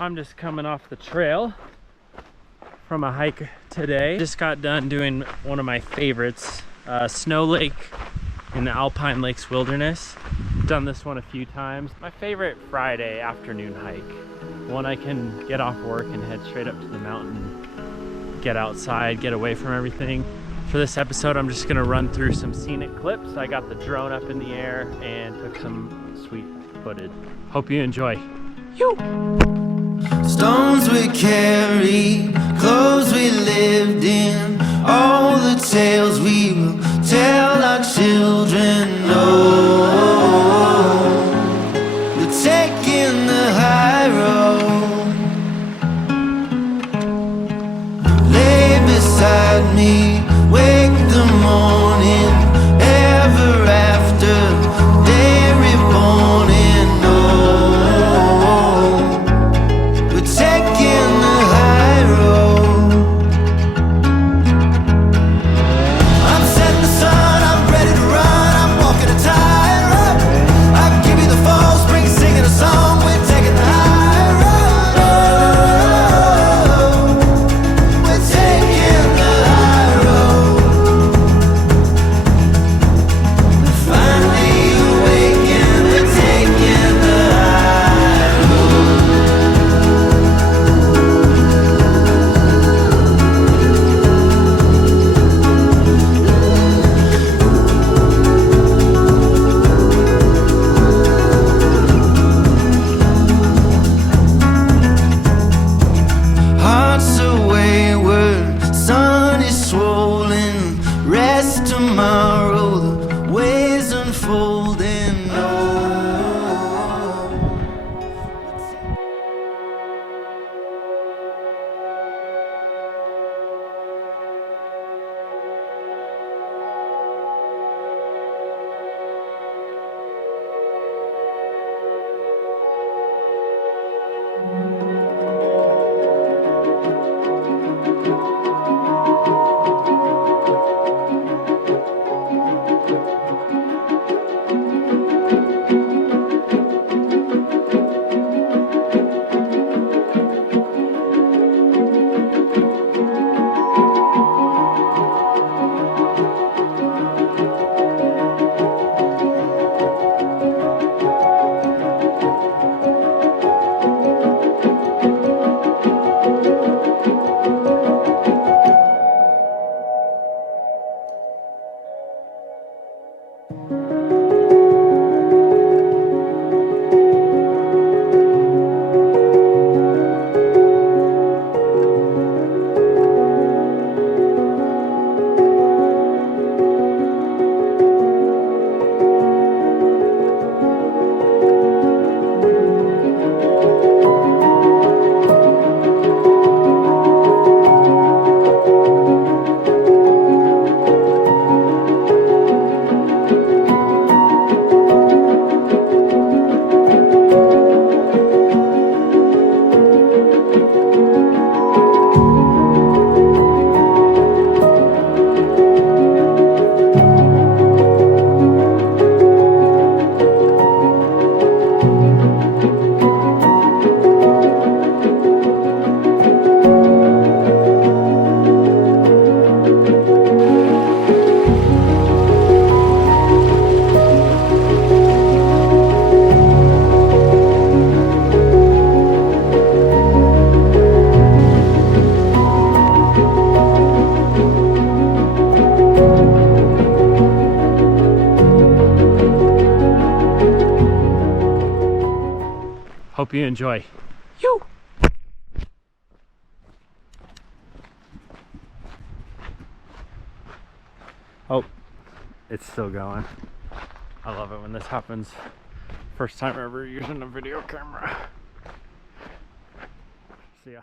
I'm just coming off the trail from a hike today. Just got done doing one of my favorites, Snow Lake in the Alpine Lakes Wilderness. Done this one a few times. My favorite Friday afternoon hike. One I can get off work and head straight up to the mountain, get outside, get away from everything. For this episode, I'm just gonna run through some scenic clips. I got the drone up in the air and took some sweet footage. Hope you enjoy. Yoo! Stones we carry, clothes we lived in, all the tales we will tell our children. No, we're taking the high road. Lay beside me, wake the morning, ever after, day reborn in. Hope you enjoy. Yoo! Oh, it's still going. I love it when this happens. First time ever using a video camera. See ya.